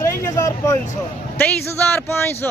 23,500। 23,500।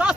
10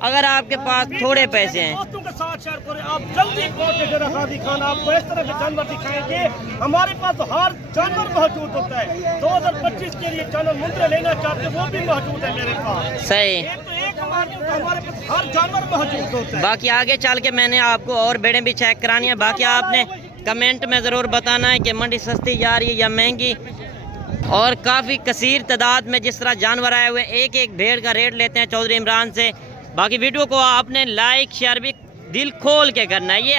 اگر آپ کے پاس تھوڑے پیسے ہیں. دوستوں کے ساتھ شیئر کریں. آپ جلدی پہنچے ڈیرہ غازی خان, آپ کو اس طرح کے جانور دکھائیں گے. ہمارے پاس ہر جانور موجود ہوتا ہے. 2025 کے لیے جانور منتر لینا چاہتے ہیں وہ بھی موجود ہے میرے پاس. صحیح. ایک ہمارے پاس ہر جانور موجود ہوتا ہے. باقی آگے چل کے میں نے آپ کو اور بیڑیں بھی چیک کرانی ہے. باقی آپ نے کمنٹ میں ضرور بتانا ہے کہ منڈی سستی جا رہی ہے یا مہنگی. اور کافی کثیر تعداد میں جس طرح جانور آئے ہوئے, ایک ایک بھیڑ کا ریٹ لیتے ہیں چودھری عمران سے. باقی ویڈیو کو آپ نے لائک شیئر بھی دل کھول کے کرنا ہے. یہ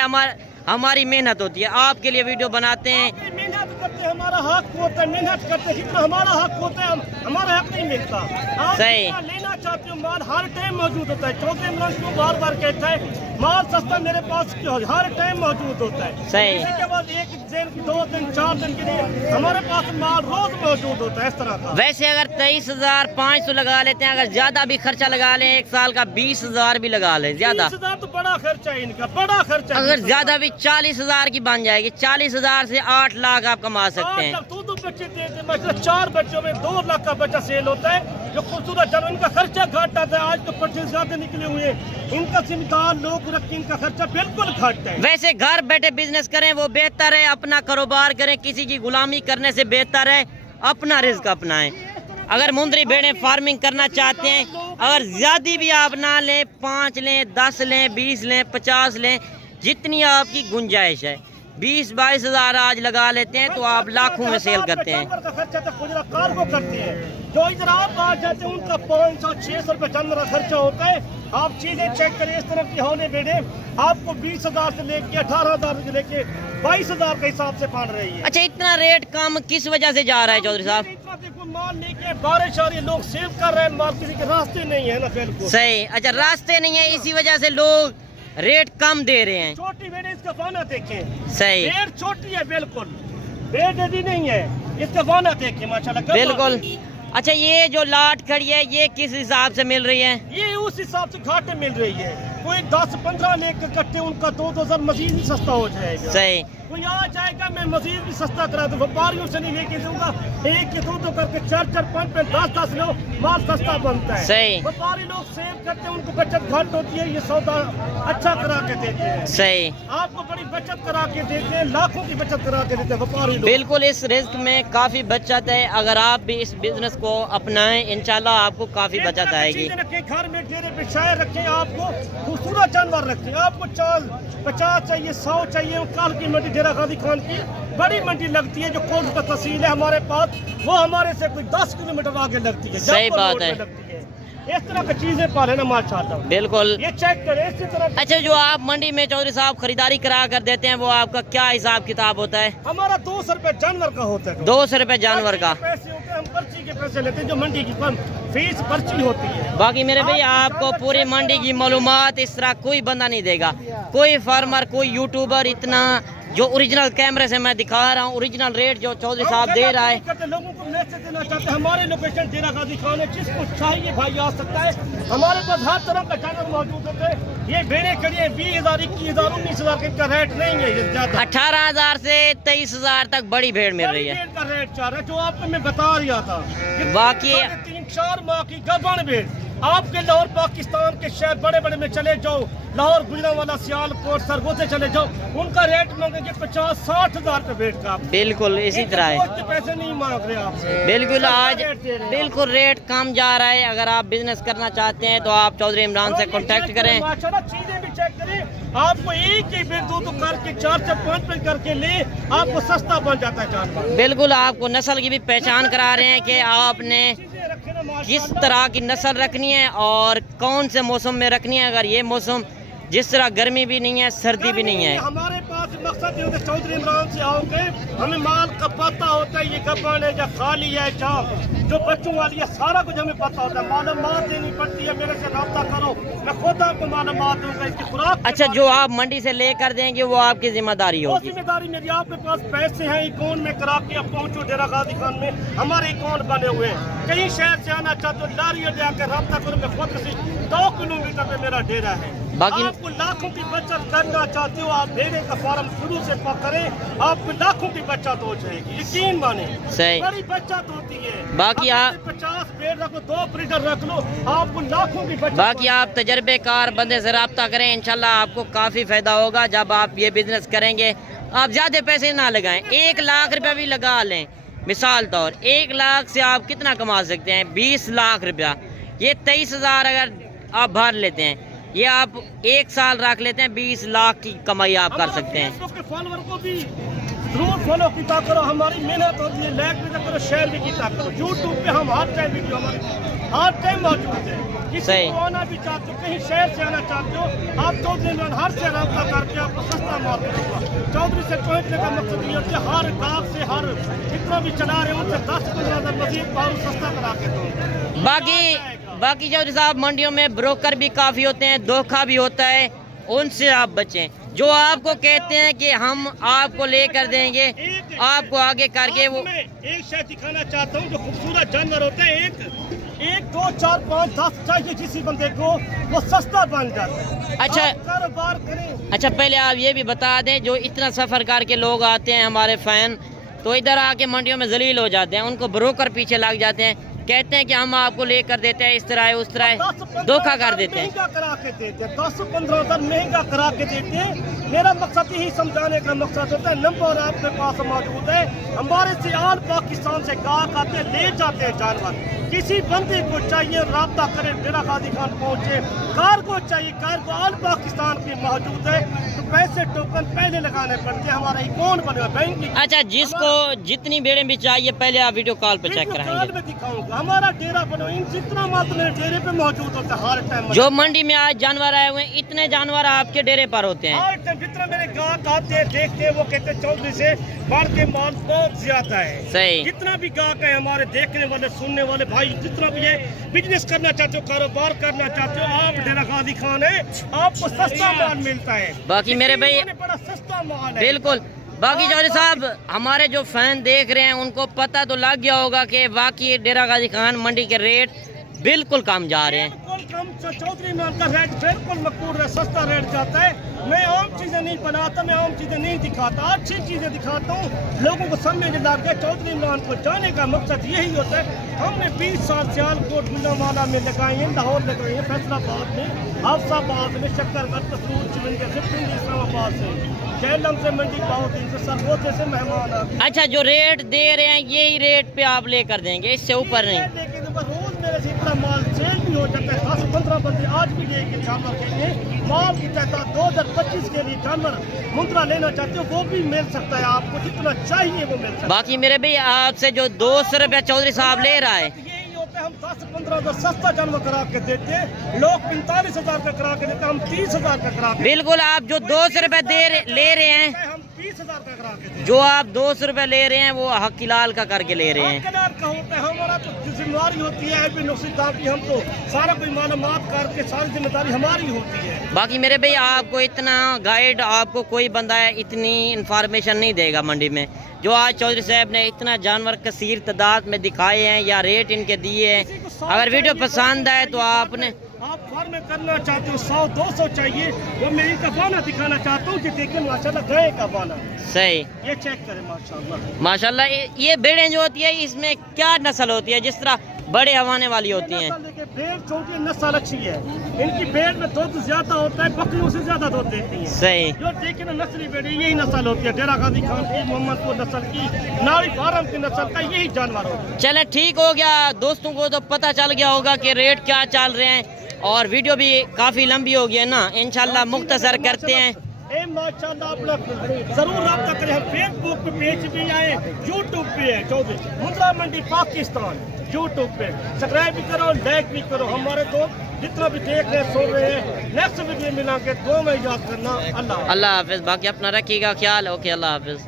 ہماری محنت ہوتی ہے, آپ کے لیے ویڈیو بناتے ہیں. محنت کرتے ہیں, ہمارا حق ہوتا ہے, محنت کرتے ہیں, جتنا ہمارا حق ہوتا ہے ہمارا حق نہیں ملتا. آپ لینا چاہتے ہو مال ہر ٹائم موجود ہوتا ہے. چودھری عمران کو بار بار کہتا ہے مال سستا میرے پاس ہر ٹائم موجود ہوتا ہے. صحیح. اسی کے بعد ایک دن 2 دن 4 دن کے لیے ہمارے پاس مال روز موجود ہوتا ہے اس طرح کا. ویسے اگر 23,500 لگا لیتے ہیں, اگر زیادہ بھی خرچہ لگا لیں, ایک سال کا 20,000 بھی لگا لیں. زیادہ 20,000 تو بڑا خرچہ ہے ان کا, بڑا خرچہ. اگر زیادہ بھی 40,000 کی بن جائے گی, 40,000 سے 8 لاکھ آپ کما سکتے ہیں. 2 بچے دیتے ہیں, 4 بچوں میں 2 لاکھ کا بچہ سیل ہوتا ہے. جو خوبصورت جانور, ان کا خرچہ گھٹ آتا ہے. آج تو پرچے زیادہ نکلے ہوئے ہیں, ان کا ذمہ دار لوگ رکھیں, ان کا خرچہ بالکل گھٹ ہے. ویسے گھر بیٹھے بزنس کریں وہ بہتر ہے, اپنا کاروبار کریں, کسی کی غلامی کرنے سے بہتر ہے اپنا رزق اپنائیں. اگر مندری بھیڑیں فارمنگ کرنا چاہتے ہیں, اگر زیادہ بھی آپ نہ لیں, 5 لیں, 10 لیں, 20 لیں, 50 لیں, جتنی آپ کی گنجائش ہے. 20-22 ہزار آج لگا لیتے ہیں تو آپ لاکھوں میں سیل کرتے ہیں. کارگو کرتے ہیں جو ادھر آپ آ جاتے ہیں, ان کا 500-600 روپے جانور کا خرچہ ہوتا ہے. آپ چیزیں چیک کریں, اس طرح کی ہونے بیٹھے آپ کو 20,000 سے لے کے 18,000 سے لے کے 22,000 کے حساب سے پڑ رہی ہے. اچھا, اتنا ریٹ کم کس وجہ سے جا رہا ہے چودھری صاحب؟ مال لے کے بارش آ رہی ہے, لوگ سیل کر رہے ہیں, مال کسی کے راستے نہیں ہے نا. بالکل صحیح. اچھا, راستے نہیں ہے, اسی وجہ سے لوگ ریٹ کم دے رہے ہیں. چھوٹی بیٹے اس کا فانا دیکھیں. صحیح. ریٹ چھوٹی ہے بالکل, ریٹ ایسی نہیں ہے. اس کا فانا دیکھیں ماشاءاللہ. بالکل. اچھا, یہ جو لاٹ کھڑی ہے یہ کس حساب سے مل رہی ہے؟ یہ اس حساب سے گھاٹے مل رہی ہے. کوئی 10-15 لے کے کٹے, ان کا 2,000 مزید بھی سستا ہو جائے گا. صحیح. کوئی آ جائے گا میں مزید بھی سستا کرا دوں, وپاریوں سے نہیں لے کے دوں گا. 1 کے 2 کر کے 4-4 5-5 10-10 لو, مال سستا بنتا ہے. صحیح. وپاری لوگ سیل کرتے ہیں, ان کو بچت گھٹ ہوتی ہے. یہ سودا اچھا کرا کے دیتے ہیں. صحیح. آپ کو بڑی بچت کرا کے دیتے ہیں, لاکھوں کی بچت کرا کے دیتے ہیں وپاری لوگ. بالکل, اس رزق میں کافی بچت ہے. اگر آپ بھی اس بزنس کو اپنائیں انشاءاللہ آپ کو کافی بچت آئے گی. گھر میں ڈیرے پہ شاعر رکھیں, آپ کو خوبصورت جانور رکھیں. آپ کو 50 چاہیے, 100 چاہیے. کل کی منڈی ڈیرہ غازی خان کی بڑی منڈی لگتی ہے جو کوٹ کا تحصیل ہے ہمارے پاس, وہ ہمارے سے کوئی 10 کلومیٹر آگے لگتی ہے. صحیح بات ہے. اس طرح کی چیزیں پا لینا ماشاءاللہ. بالکل. یہ چیک کریں اسی طرح. اچھا, جو آپ منڈی میں چودھری صاحب خریداری کرا کر دیتے ہیں وہ آپ کا کیا حساب کتاب ہوتا ہے؟ ہمارا 200 روپے جانور کا ہوتا ہے. 200 روپے جانور کا پیسے ہوتے ہیں, ہم پرچی کے پیسے لیتے ہیں. جو منڈی کی فیس پرچی ہوتی ہے. باقی میرے بھائی آپ کو پوری منڈی کی معلومات اس طرح کوئی بندہ نہیں دے گا, کوئی فارمر, کوئی یوٹیوبر اتنا جو اوریجنل کیمرے سے میں دکھا رہا ہوں, اوریجنل ریٹ جو چودھری صاحب دے رہا ہے. لوگوں کو میسج دینا چاہتے ہیں, ہمارے لوکیشن ڈیرہ غازی خان ہے, جس کو چاہیے بھائی آ سکتا ہے. ہمارے پاس ہر طرح کا جانور موجود ہوتے ہیں. یہ بھیڑیں کھڑی ہیں 20,000 21,000 19,000 ان کا ریٹ نہیں ہے. یہ زیادہ 18,000 سے 23,000 تک بڑی بھیڑ مل رہی ہے. کا ریٹ چاہ رہا ہے جو آپ کو میں بتا رہا تھا. باقی 3-4 ماہ کی گبن بھیڑ. آپ کے لاہور پاکستان کے شہر بڑے بڑے میں چلے جاؤ, لاہور, گجرانوالہ, سیالکوٹ, سرگوزے چلے جاؤ, ان کا ریٹ مانگیں گے 50-60 ہزار روپے بیٹ کا. بالکل اسی طرح ہے. پیسے نہیں مانگ رہے آپ سے. بالکل آج بالکل ریٹ کم جا رہا ہے. اگر آپ بزنس کرنا چاہتے ہیں تو آپ چودھری عمران سے کانٹیکٹ کریں. چیزیں بھی چیک کریں. آپ کو ایک ہی بیٹ 2 کر کے 4-4 5-5 کر کے لے, آپ کو سستا بن جاتا ہے جانور. بالکل, آپ کو نسل کی بھی پہچان کرا رہے ہیں کہ آپ نے کس طرح کی نسل رکھنی ہے اور کون سے موسم میں رکھنی ہے. اگر یہ موسم جس طرح گرمی بھی نہیں ہے, سردی بھی نہیں ہے. ہمارے پاس مقصد یہ ہوتا ہے چودھری عمران سے آؤ گے, ہمیں مال کا پتہ ہوتا ہے یہ گبن ہے یا خالی ہے, جو بچوں والی ہے, سارا کچھ ہمیں پتہ ہوتا ہے. معلومات دینی پڑتی ہے. میرے سے رابطہ کرو, میں خود آپ کو معلومات دوں گا اس کی خوراک. اچھا, جو آپ منڈی سے لے کر دیں گے وہ آپ کی ذمہ داری ہوگی. ذمہ داری میری. آپ کے پاس پیسے ہیں, اکاؤنٹ میں کرا کے اب پہنچو ڈیرہ غازی خان میں. ہمارے اکاؤنٹ بنے ہوئے ہیں. کہیں شہر سے آنا چاہتے ہو, لاریوں لے آ کے رابطہ کرو. میں خود سے 2 کلومیٹر پہ میرا ڈیرا ہے. باقی آپ کو لاکھوں کی بچت کرنا چاہتے ہو, آپ بھیڑے کا فارم شروع سے پکڑیں, آپ کو لاکھوں کی بچت ہو جائے گی, یقین مانیں. صحیح. بڑی بچت ہوتی ہے. باقی آپ 50 بھیڑ رکھو, 2 بریڈر رکھ لو, آپ کو لاکھوں کی بچت. باقی آپ تجربے کار بندے سے رابطہ کریں, انشاءاللہ آپ کو کافی فائدہ ہوگا. جب آپ یہ بزنس کریں گے آپ زیادہ پیسے نہ لگائیں, 1 لاکھ روپیہ بھی لگا لیں. مثال طور 1 لاکھ سے آپ کتنا کما سکتے ہیں؟ 20 لاکھ روپیہ. یہ 23,000 اگر آپ بھر لیتے ہیں, یہ آپ 1 سال رکھ لیتے ہیں, 20 لاکھ کی کمائی آپ کر سکتے ہیں. فیس بک کے فالوور کو بھی ضرور فالو کیا کرو, ہماری محنت ہوتی ہے, لائک بھی کرو, شیئر بھی کیا کرو. یوٹیوب پہ ہم ہر ٹائم ویڈیو ہر ٹائم موجود ہے. کسی کو آنا بھی چاہتے ہو, کہیں شہر سے آنا چاہتے ہو, آپ چودھری عمران ہر سے رابطہ کر کے آپ کو سستا مال ملے گا. چودھری سے پہنچنے کا مقصد یہ ہوتا ہے ہر گاہک سے, ہر جتنا بھی چلا رہے ہیں ان سے 10-15 مزید بھاؤ سستا کرا کے دو. باقی چودھری صاحب منڈیوں میں بروکر بھی کافی ہوتے ہیں, دھوکہ بھی ہوتا ہے, ان سے آپ بچیں. جو آپ کو کہتے ہیں کہ ہم آپ کو لے کر دیں گے, آپ کو آگے کر کے وہ ایک شاید دکھانا چاہتا ہوں, جو خوبصورت جانور ہوتے ہیں, 1 2 4 5 10 چاہیے جسی بندے کو, وہ سستا بن جاتا ہے. اچھا کاروبار کریں. اچھا پہلے آپ یہ بھی بتا دیں, جو اتنا سفر کر کے لوگ آتے ہیں ہمارے فین, تو ادھر آ کے منڈیوں میں ذلیل ہو جاتے ہیں, ان کو بروکر پیچھے لگ جاتے ہیں, کہتے ہیں کہ ہم آپ کو لے کر دیتے ہیں, اس طرح ہے اس طرح ہے, دھوکہ کر دیتے ہیں. مہنگا کرا کے دیتے ہیں, 10-15 مہنگا کرا کے دیتے ہیں. میرا مقصد یہی سمجھانے کا مقصد ہوتا ہے, نمبر آپ کے پاس موجود ہے, ہمارے سے آل پاکستان سے گاہک آتے ہیں, لے جاتے ہیں جانور. کسی بندے کو چاہیے رابطہ کرے, ڈیرہ غازی خان پہنچے, کارگو چاہیے, کارگو آل پاکستان کی موجود ہے, تو پیسے ٹوکن پہلے لگانے پڑتے ہیں. ہمارا اکاؤنٹ بنے گا بینک کی. اچھا جس کو جتنی بیڑیں بھی چاہیے پہلے آپ ویڈیو کال پہ چیک کرائیں گے. میں دکھاؤں گا ہمارا ڈیرا بنو, جتنا مال تو میرے ڈیرے پہ موجود ہوتا ہے ہر ٹائم. جو منڈی میں آج جانور آئے ہوئے ہیں, اتنے جانور آپ کے ڈیرے پر ہوتے ہیں. ہر ٹائم جتنا میرے گاہک آتے ہیں, دیکھتے ہیں, وہ کہتے ہیں چودھری سے بڑھ کے مال بہت زیادہ ہے. صحیح. جتنا بھی گاہک ہے ہمارے دیکھنے والے, سننے والے بھائی, جتنا بھی ہے بزنس کرنا چاہتے ہو, کاروبار کرنا چاہتے ہو, آپ ڈیرہ غازی خان ہے, آپ کو سستا مال ملتا ہے. باقی میرے بھائی بڑا سستا مال ہے. بالکل. باقی چودھری صاحب ہمارے جو فین دیکھ رہے ہیں ان کو پتہ تو لگ گیا ہوگا کہ واقعی ڈیرہ غازی خان منڈی کے ریٹ بالکل کم جا رہے ہیں. بالکل کم. چودھری عمران کا ریٹ بالکل مقبول ہے, سستا ریٹ جاتا ہے. میں عام چیزیں نہیں بناتا, میں عام چیزیں نہیں دکھاتا, اچھی چیزیں دکھاتا ہوں, لوگوں کو سمجھ لگ گیا. چودھری عمران کو جانے کا مقصد یہی ہوتا ہے. ہم نے 20 سال سیالکوٹ, گجرانوالہ میں لگائے ہیں, لاہور لگائے ہیں, فیصل آباد میں, حفص آباد میں, شکر گڑھ, قصور, چمنڈی سے, پنڈی, اسلام آباد سے, جہلم سے, منڈی باؤ دن سے, سرگودا سے مہمان آ گئے. اچھا جو ریٹ دے رہے ہیں یہی ریٹ پہ آپ لے کر دیں گے, اس سے اوپر نہیں. لیکن روز میرے سے اتنا مال سیل بھی ہو جاتا ہے. 10-15 بندے آج بھی لے کے جانور کے لیے, مال کی تعداد 2025 کے لیے جانور منترا لینا چاہتے ہو, وہ بھی مل سکتا ہے. آپ کو جتنا چاہیے وہ مل سکتا ہے. باقی میرے بھائی آپ سے جو 200 روپیہ چودھری صاحب لے رہا ہے, یہی ہوتا ہے, ہم 10-15 ہزار سستا جانور کرا کے دیتے ہیں. لوگ 45,000 کا کرا کے دیتے ہیں, ہم 30,000 کا کرا کے. بالکل. آپ جو 200 روپیہ لے رہے ہیں, ہم 20,000 کا کرا کے دیتے ہیں. جو آپ 200 روپیہ لے رہے ہیں وہ حق لال کا کر کے لے رہے ہیں. کنار کا ہوتا ہے, ہمارا تو ذمہ داری ہوتی ہے ایپی نقصان کی, ہم تو سارا کوئی معلومات کر کے ساری ذمہ داری ہماری ہوتی ہے. باقی میرے بھائی آپ کو اتنا گائیڈ, آپ کو کوئی بندہ ہے اتنی انفارمیشن نہیں دے گا منڈی میں. جو آج چودھری صاحب نے اتنا جانور کثیر تعداد میں دکھائے ہیں یا ریٹ ان کے دیے ہیں, اگر ویڈیو پسند آئے تو آپ نے فارم میں کرنا چاہتے ہو 100-200 چاہیے, وہ میں ان کا بانا دکھانا چاہتا ہوں کہ دیکھیں ماشاءاللہ گائے کا بانا. صحیح. یہ چیک کریں ماشاءاللہ. ماشاءاللہ یہ بیڑیں جو ہوتی ہے اس میں کیا نسل ہوتی ہے, جس طرح بڑے ہوانے والی ہوتی ہیں؟ بھیڑ چونکہ نسل اچھی ہے, ان کی بھیڑ میں دودھ زیادہ ہوتا ہے, بکریوں سے زیادہ دودھ دیتی ہیں. صحیح. جو دیکھیں نا نسلی بیڑی یہی نسل ہوتی ہے, ڈیرہ غازی خان کی, محمد پور نسل کی, ناری فارم کی نسل کا یہی جانور ہوتا ہے. چلیں ٹھیک ہو گیا, دوستوں کو تو پتہ چل گیا ہوگا کہ ریٹ کیا چل رہے ہیں, اور ویڈیو بھی کافی لمبی ہو گئی ہے نا, انشاءاللہ مختصر کرتے ہیں. ماشاءاللہ آپ لوگ ضرور رابطہ کریں. ہم فیس بک پہ پیج بھی آئے, یوٹیوب پہ ہے چودھری منترا منڈی پاکستان, یوٹیوب پہ سبسکرائب بھی کرو, لائک بھی کرو. ہمارے دوست جتنا بھی دیکھ رہے ہیں, سن رہے ہیں, نیکسٹ ویڈیو ملا کے دو میں یاد کرنا. اللہ اللہ حافظ. باقی اپنا رکھیے گا خیال. اوکے, اللہ حافظ.